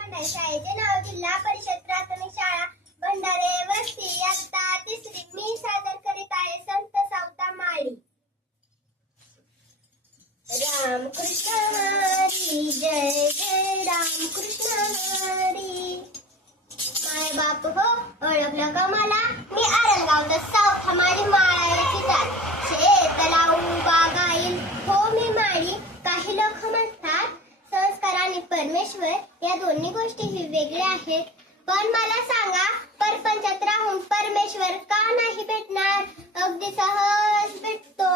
शाळेचे नाव जिल्हा परिषद प्राथमिक शाळा भंडारे वस्ती इयत्ता तिसरी. मी सादर करीत आहे संत सावता माळी. राम कृष्ण हरी जय जय राम कृष्ण हरी. माय बाप हो ओळखलं का मला? मी आरणगावचा सावता माळी माळ्याची जात. शेतला उभा गाईल हो मी माळी. काही लोक म्हणतात संस्कार आणि परमेश्वर या दोन्ही गोष्टी ही वेगळ्या आहेत. पण मला सांगा, परपंचात राहून परमेश्वर का नाही भेटणार? अगदी सहज भेटतो.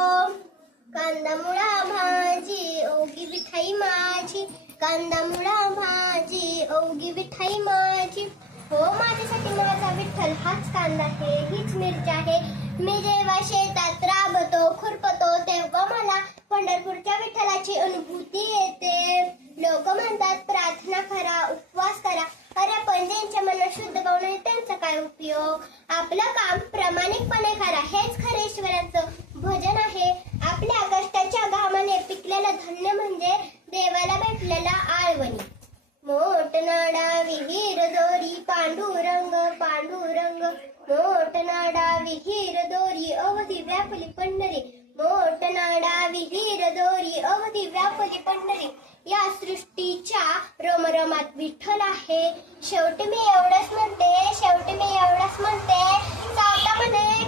कांदा मुळा भाजी ओगी विठाई माझी. कांदा मुळा भाजी ओगी विठाई माझी. हो माझ्यासाठी माझा विठ्ठल हाच कांदा आहे, हीच मिरची आहे. मी जेव्हा शेतात राबतो खुरपतो तेव्हा मला पंढरपूरच्या विठ्ठलाची अनुभूती येते. लोक म्हणतात प्रार्थना करा, उपवास करा. अरे पण ज्यांच्या मन शुद्ध बनवणे त्यांचा काय उपयोग? आपलं काम प्रामाणिकपणे करा, हेच खरे ईश्वराचं भजन आहे. आपल्या कष्टाच्या घामाने पिकलेलं धान्य म्हणजे देवाला भेटलेला आळवणी. मोठनाडा विहीर दोरी पांडुरंग पांडुरंग. मोठनाडा विहीर दोरी अवधी व्यापली पंढरी. मोठनाडा विहीर दोरी अवधी व्यापली पंढरी. या सृष्टीच्या रोमरोमात विठ्ठल आहे. शेवटी मी एवढंच म्हणते. सावता म्हणे